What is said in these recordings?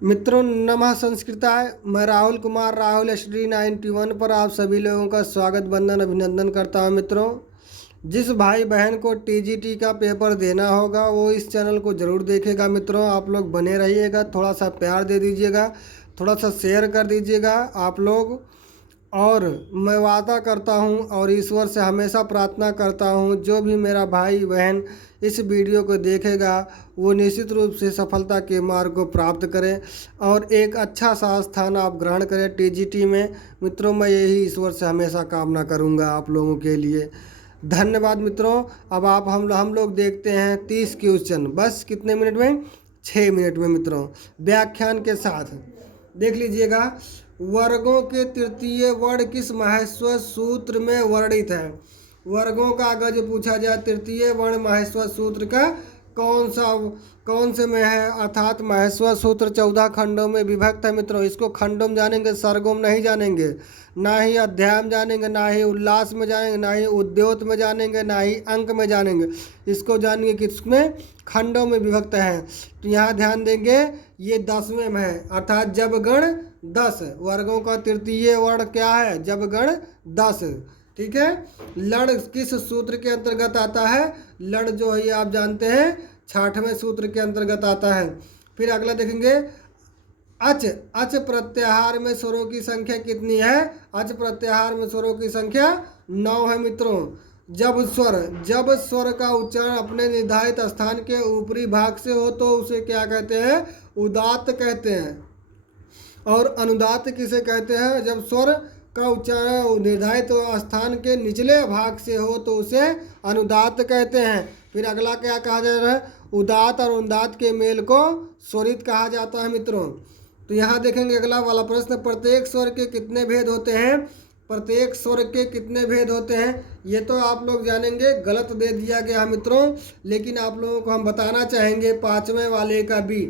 मित्रों नमः संस्कृताय। मैं राहुल कुमार राहुल HD 91 पर आप सभी लोगों का स्वागत वंदन अभिनंदन करता हूं। मित्रों, जिस भाई बहन को TGT का पेपर देना होगा वो इस चैनल को ज़रूर देखेगा। मित्रों, आप लोग बने रहिएगा, थोड़ा सा प्यार दे दीजिएगा, थोड़ा सा शेयर कर दीजिएगा आप लोग। और मैं वादा करता हूं और ईश्वर से हमेशा प्रार्थना करता हूं, जो भी मेरा भाई बहन इस वीडियो को देखेगा वो निश्चित रूप से सफलता के मार्ग को प्राप्त करे और एक अच्छा सा स्थान आप ग्रहण करें TGT में। मित्रों, मैं यही ईश्वर से हमेशा कामना करूंगा आप लोगों के लिए। धन्यवाद मित्रों। अब आप हम लोग देखते हैं 30 क्वेश्चन, बस कितने मिनट में? 6 मिनट में मित्रों, व्याख्यान के साथ। देख लीजिएगा, वर्गों के तृतीय वर्ण किस महेश्वर सूत्र में वर्णित है? वर्गों का अगर जो पूछा जाए तृतीय वर्ण महेश्वर सूत्र का कौन से में है, अर्थात महेश्वर सूत्र 14 खंडों में विभक्त है। मित्रों, इसको खंडों में जानेंगे, सर्गों में नहीं जानेंगे, ना ही अध्याय में जानेंगे, ना ही उल्लास में जानेंगे, ना ही उद्योत में जानेंगे, ना ही अंक में जानेंगे। इसको जानेंगे किसमें? खंडों में विभक्त है। तो यहाँ ध्यान देंगे, ये 10वें में है, अर्थात जब गण 10। वर्गों का तृतीय वर्ण क्या है? जब गण 10। ठीक है। लड़ किस सूत्र के अंतर्गत आता है? लड़ जो है आप जानते हैं 66वें सूत्र के अंतर्गत आता है। फिर अगला देखेंगे, अच प्रत्याहार में स्वरों की संख्या कितनी है? अच प्रत्याहार में स्वरों की संख्या 9 है। मित्रों, जब स्वर का उच्चारण अपने निर्धारित स्थान के ऊपरी भाग से हो तो उसे क्या कहते हैं? उदात्त कहते हैं। और अनुदात्त किसे कहते हैं? जब स्वर का उच्चारण निर्धारित स्थान के निचले भाग से हो तो उसे अनुदात्त कहते हैं। फिर अगला क्या कहा जा रहा है? उदात्त और अनुदात्त के मेल को स्वरित कहा जाता है। मित्रों, तो यहाँ देखेंगे अगला वाला प्रश्न, प्रत्येक स्वर के कितने भेद होते हैं? प्रत्येक स्वर के कितने भेद होते हैं? ये तो आप लोग जानेंगे, गलत दे दिया गया है मित्रों, लेकिन आप लोगों को हम बताना चाहेंगे 5वें वाले का भी।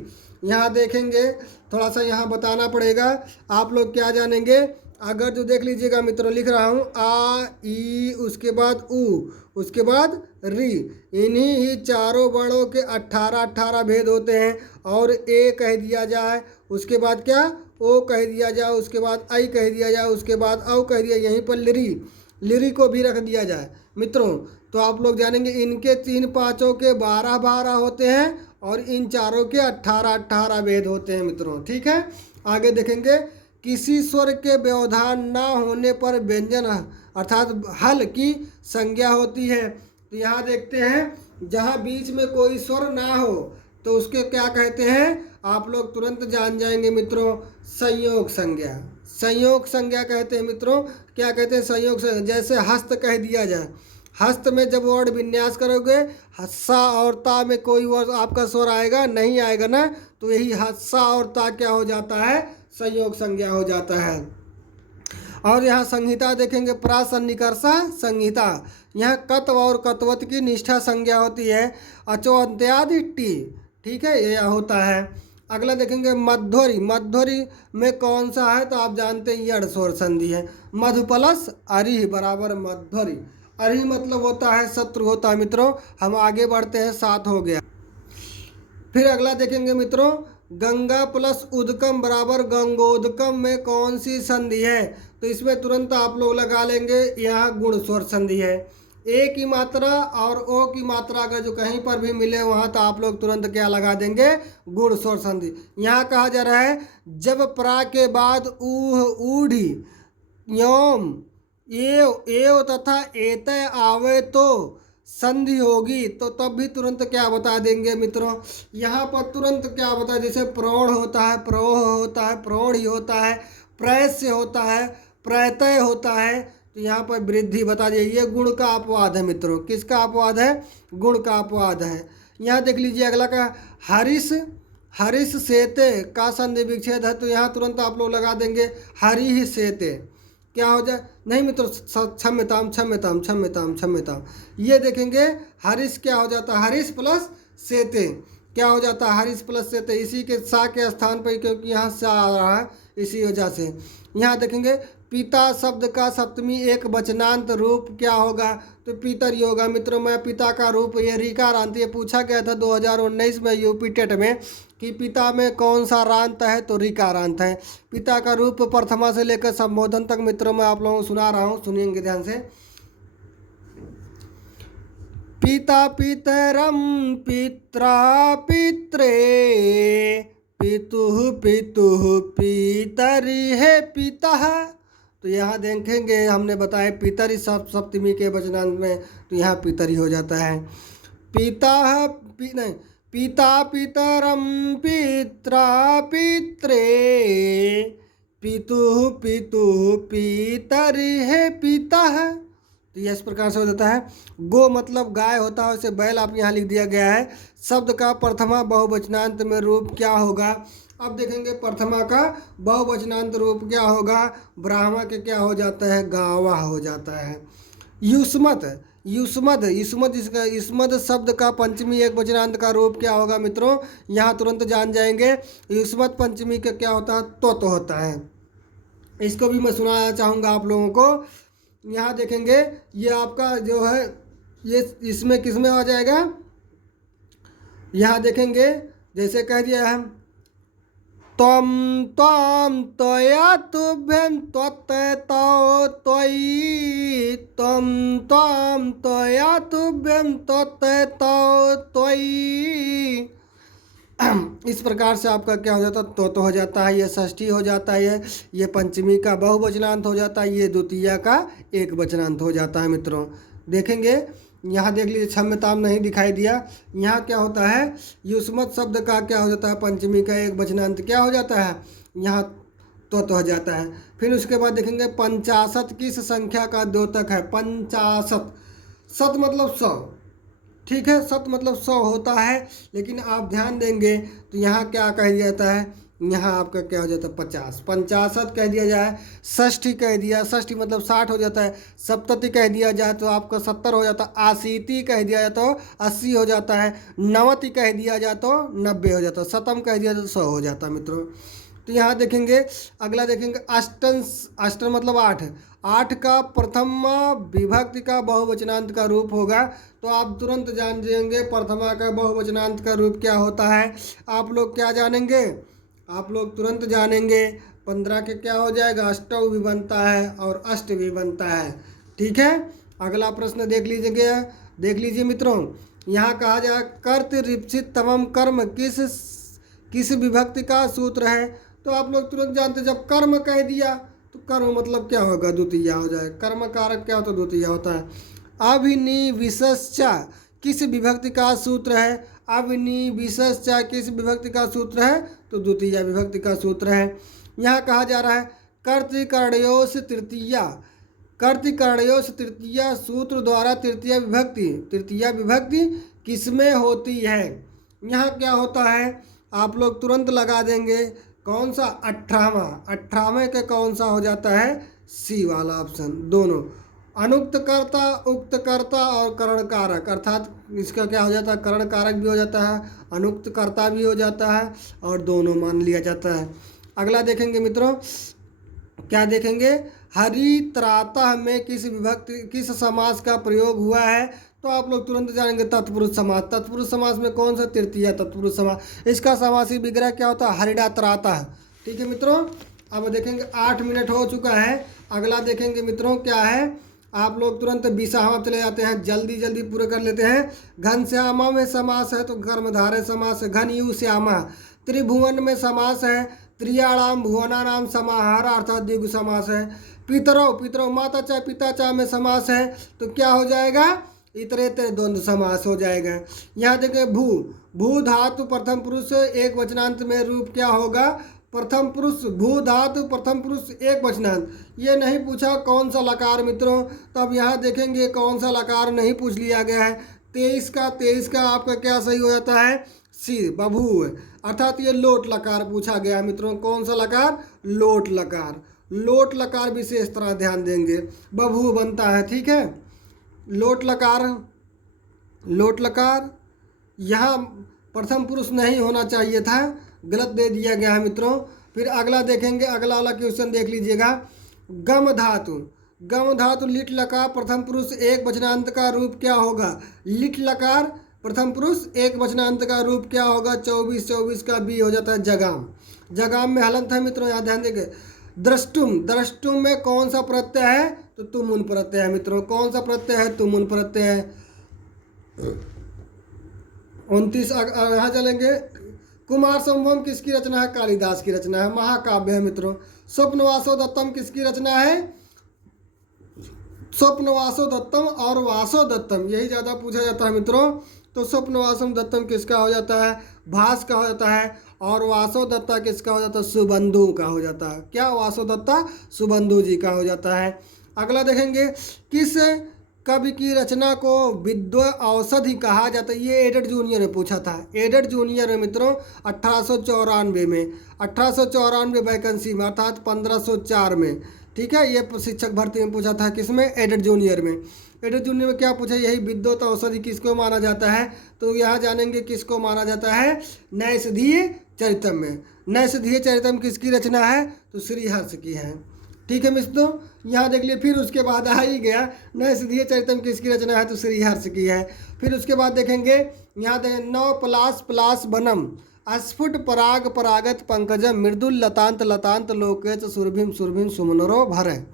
यहाँ देखेंगे, थोड़ा सा यहाँ बताना पड़ेगा। आप लोग क्या जानेंगे? अगर जो देख लीजिएगा मित्रों, लिख रहा हूँ आ ई, उसके बाद उ, उसके बाद री। इन्हीं ही चारों वर्णों के 18 भेद होते हैं। और ए कह दिया जाए, उसके बाद क्या? ओ कह दिया जाए, उसके बाद आई कह दिया जाए, उसके बाद औ कह दिया, यहीं पर लिरी को भी रख दिया जाए। मित्रों, तो आप लोग जानेंगे इनके 3 पाँचों के 12 होते हैं और इन चारों के 18 भेद होते हैं। मित्रों, ठीक है। आगे देखेंगे, किसी स्वर के व्यवधान ना होने पर व्यंजन अर्थात हल की संज्ञा होती है। तो यहाँ देखते हैं, जहाँ बीच में कोई स्वर ना हो तो उसके क्या कहते हैं? आप लोग तुरंत जान जाएंगे मित्रों, संयोग संज्ञा। संयोग संज्ञा कहते हैं। मित्रों, क्या कहते हैं? संयोग संज्ञा। जैसे हस्त कह दिया जाए, हस्त में जब वर्ड विन्यास करोगे, हस्सा और ता में कोई वर्ड आपका स्वर आएगा? नहीं आएगा ना। तो यही हस्सा और ता क्या हो जाता है? संयोग संज्ञा हो जाता है। और यहाँ संहिता देखेंगे, प्रासन्निकर्षा संहिता। यहाँ कत्व और कत्वत की निष्ठा संज्ञा होती है। अचो अंत्यादि टी, ठीक है, ये होता है। अगला देखेंगे, मध्वरी। मध्वरी में कौन सा है? तो आप जानते हैं यड़ स्वर संधि है। मधु प्लस अरिह बराबर मध्वरी। अरिह मतलब होता है शत्रु होता है। मित्रों, हम आगे बढ़ते हैं, 7 हो गया। फिर अगला देखेंगे मित्रों, गंगा प्लस उदकम बराबर गंगोदकम में कौन सी संधि है? तो इसमें तुरंत आप लोग लगा लेंगे, यहाँ गुण स्वर संधि है। ए की मात्रा और ओ की मात्रा अगर जो कहीं पर भी मिले वहाँ तो आप लोग तुरंत क्या लगा देंगे? गुण स्वर संधि। यहाँ कहा जा रहा है, जब प्रा के बाद ऊह ऊढ़ी योम एव तथा एतय आवे तो संधि होगी, तो तब भी तुरंत क्या बता देंगे मित्रों? यहाँ पर तुरंत क्या बता, जैसे प्रौढ़ होता है, प्रोह होता है, प्रौढ़ ही होता है, प्रयस्य होता है, प्रत्यय होता है। तो यहाँ पर वृद्धि बता दिए। ये गुण का अपवाद है मित्रों। किसका अपवाद है? गुण का अपवाद है। यहाँ देख लीजिए अगला का, हरिश सेते का संधि विच्छेद है। तो यहाँ तुरंत आप लोग लगा देंगे हरि ही सेते। क्या हो जाए? नहीं मित्रों, क्षम्यताम क्षम्यताम क्षम्यताम क्षम्यताम। ये देखेंगे हरिश क्या हो जाता है? हरिश प्लस सेते। क्या हो जाता है हरीश प्लस से, तो इसी के सा के स्थान पर, क्योंकि यहाँ सा आ रहा है इसी वजह से। यहाँ देखेंगे पिता शब्द का सप्तमी एक वचनांत रूप क्या होगा, तो पितर ही होगा मित्रों। मैं पिता का रूप ये ऋकारांत, ये पूछा गया था 2019 में यूपी टेट में कि पिता में कौन सा रांत है, तो ऋकारांत है। पिता का रूप प्रथमा से लेकर संबोधन तक मित्रों मैं आप लोगों को सुना रहा हूँ, सुनिएंगे ध्यान से। पिता पितरम पित्रा पित्रे पितुः पितुः पितरि है पिता। तो यहाँ देखेंगे हमने बताया पितरि सप्तमी के वचनांत में, तो यहाँ पितरि हो जाता है। नहीं, पिता पितरम पित्रा पित्रे पितुः पितुः पितरि है पिता। तो यह इस प्रकार से हो जाता है। गो मतलब गाय होता है, उसे बैल आप यहाँ लिख दिया गया है। शब्द का प्रथमा बहुवचनांत में रूप क्या होगा, अब देखेंगे प्रथमा का बहुवचनांत रूप क्या होगा, ब्राह्मण के क्या हो जाता है, गावा हो जाता है। युष्मत युष्मद युष्मद इसका युष्मद शब्द का पंचमी एक वचनांत का रूप क्या होगा मित्रों, यहाँ तुरंत जान जाएंगे। युष्मत पंचमी का क्या होता है, तो होता है। इसको भी मैं सुनाना चाहूँगा आप लोगों को। यहाँ देखेंगे ये आपका जो है ये इसमें किस में आ जाएगा, यहाँ देखेंगे जैसे कह दिया है त्वम त्वम त्वया तुभ्यं त्वत्ते तौ त्वयि, त्वम त्वम त्वया तुभ्यं त्वत्ते तौ त्वयि। इस प्रकार से आपका क्या हो जाता है, तो हो जाता है, ये षष्ठी हो जाता है, ये पंचमी का बहुवचनांत हो जाता है, ये द्वितीया का एक वचनांत हो जाता है मित्रों। देखेंगे यहाँ देख लीजिए क्षम्यताम नहीं दिखाई दिया, यहाँ क्या होता है युष्मत शब्द का क्या हो जाता है, पंचमी का एक वचनांत क्या हो जाता है, यहाँ तो हो जाता है। फिर उसके बाद देखेंगे 50 किस संख्या का द्योतक है, 50 सत मतलब 100, ठीक है, सत मतलब 100 होता है, लेकिन आप ध्यान देंगे तो यहाँ क्या कह दिया जाता है, यहाँ आपका क्या हो जाता है 50, 50 कह दिया जाए, षष्ठी कह दिया, षष्ठी मतलब 60 हो जाता है, सप्तति कह दिया जाए तो आपका 70 हो जाता है, आशीति कह दिया जाए तो 80 हो जाता है, नवति कह दिया जाए तो 90 हो जाता है, शतम कह दिया जाए तो 100 हो जाता है मित्रों। तो यहाँ देखेंगे अगला देखेंगे अष्टन, अष्टन मतलब 8, 8 का प्रथम विभक्ति का बहुवचनांत का रूप होगा, तो आप तुरंत जान जाएंगे प्रथमा का बहुवचनांत का रूप क्या होता है। आप लोग क्या जानेंगे, आप लोग तुरंत जानेंगे 15 के क्या हो जाएगा, अष्टौ भी बनता है और अष्ट भी बनता है, ठीक है। अगला प्रश्न देख लीजिएगा, देख लीजिए मित्रों, यहाँ कहा जाए कर्त रिप्सित तमम कर्म किस विभक्ति का सूत्र है, तो आप लोग तुरंत जानते जब कर्म कह दिया तो कर्म मतलब क्या होगा, द्वितीया हो जाए, कर्म कारक क्या होता है, द्वितीया होता है। अभिनिविशश्चा किस विभक्ति का सूत्र है, अभिनिविशश्चा किस विभक्ति का सूत्र है, तो द्वितीया विभक्ति का सूत्र है। यहाँ कहा जा रहा है कर्तृकर्णयोस तृतीया, कर्तृकर्णयोस तृतीया सूत्र द्वारा तृतीया विभक्ति किसमें होती है, यहाँ क्या होता है, आप लोग तुरंत लगा देंगे कौन सा, 18वें के कौन सा हो जाता है, सी वाला ऑप्शन, दोनों अनुक्त कर्ता उक्त कर्ता और करण कारक, अर्थात इसका क्या हो जाता है, करण कारक भी हो जाता है, अनुक्त कर्ता भी हो जाता है और दोनों मान लिया जाता है। अगला देखेंगे मित्रों, क्या देखेंगे हरि त्रातः में किस विभक्ति किस समास का प्रयोग हुआ है, तो आप लोग तुरंत जानेंगे तत्पुरुष समास, तत्पुरुष समास में कौन सा, तृतीया तत्पुरुष समास, इसका समासी विग्रह क्या होता है, हरिणा त्रातः, ठीक है मित्रों। अब देखेंगे 8 मिनट हो चुका है, अगला देखेंगे मित्रों क्या है, आप लोग तुरंत विसाहवा चले जाते हैं, जल्दी जल्दी पूरे कर लेते हैं। घनश्यामा में समास है तो कर्मधारय समास है, घन यू श्यामा। त्रिभुवन में समास है, त्रियाणाम भुवनानाम समाहार अर्थात द्विगु समास है। पितरौ माता चा पिता चा में समास है तो क्या हो जाएगा, इतरेतर द्वंद्व समास हो जाएगा। यहाँ देखें भू धातु प्रथम पुरुष एक वचनांत में रूप क्या होगा, प्रथम पुरुष, भू धातु प्रथम पुरुष एक वचनांत। ये नहीं पूछा कौन सा लकार मित्रों, तो अब यहाँ देखेंगे कौन सा लकार नहीं पूछ लिया गया है। 23 का आपका क्या सही हो जाता है, सी बभू, अर्थात ये लोट लकार पूछा गया मित्रों। कौन सा लकार, लोट लकार, लोट लकार विशेष तरह ध्यान देंगे, बभू बनता है, ठीक है। लोट लकार यहाँ प्रथम पुरुष नहीं होना चाहिए था, गलत दे दिया गया है मित्रों। फिर अगला देखेंगे, अगला वाला क्वेश्चन देख लीजिएगा। गम धातु, गम धातु लिट लकार प्रथम पुरुष एक वचनांत का रूप क्या होगा? लिट लकार प्रथम पुरुष एक वचनांत का रूप क्या होगा? 24 का बी हो जाता है जगाम। जगाम में हलंत है मित्रों, यहाँ ध्यान देंगे। द्रष्टुम, द्रष्टुम में कौन सा प्रत्यय है? तो तुम उन प्रत्यय है मित्रों। कौन सा प्रत्यय है? तुम उन प्रत्यय है। 29 यहाँ चलेंगे। कुमार संभवम किसकी रचना है? कालिदास की रचना है, महाकाव्य है मित्रों। स्वप्नवासो दत्तम किसकी रचना है? स्वप्नवासो दत्तम और वासो दत्तम, यही ज़्यादा पूछा जाता है मित्रों। तो स्वप्नवासम दत्तम किसका हो जाता है? भास का हो जाता है। और वासो दत्ता किसका हो जाता है? सुबंधु का हो जाता है। क्या? वासो दत्ता सुबंधु जी का हो जाता है। अगला देखेंगे, किस कवि की रचना को विद्व औषधि कहा जाता है? ये एडेड जूनियर में पूछा था, एडेड जूनियर में मित्रों 1894 में, 1894 वैकेंसी में, अर्थात 1504 में। ठीक है, ये शिक्षक भर्ती में पूछा था। किसमें? एडेड जूनियर में। एडेड जूनियर में क्या पूछा? यही विद्वत औषधि किसको माना जाता है? तो यहाँ जानेंगे किसको माना जाता है? नैषधीय चरितम में। नैषधीय चरितम किसकी रचना है? तो श्रीहर्ष की है। ठीक है मित्रों, यहाँ देख लिए। फिर उसके बाद आ ही गया, नैषधीय चरितम किसकी रचना है? तो श्रीहर्ष की है। फिर उसके बाद देखेंगे, यहाँ देखें, नौ पलाश पलाश बनम अस्फुट पराग परागत पंकजम मृदुल लतांत लतांत लोकेच सुरभिम सुरभिम सुमनरो भर है।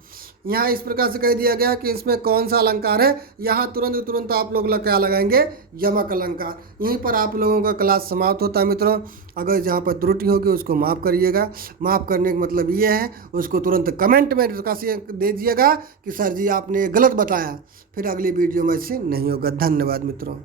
यहाँ इस प्रकार से कह दिया गया कि इसमें कौन सा अलंकार है। यहाँ तुरंत आप लोग क्या लगाएंगे? यमक अलंकार। यहीं पर आप लोगों का क्लास समाप्त होता है मित्रों। अगर जहाँ पर त्रुटि होगी उसको माफ़ करिएगा। माफ़ करने का मतलब ये है, उसको तुरंत कमेंट में दे दीजिएगा कि सर जी आपने गलत बताया। फिर अगली वीडियो में ऐसे नहीं होगा। धन्यवाद मित्रों।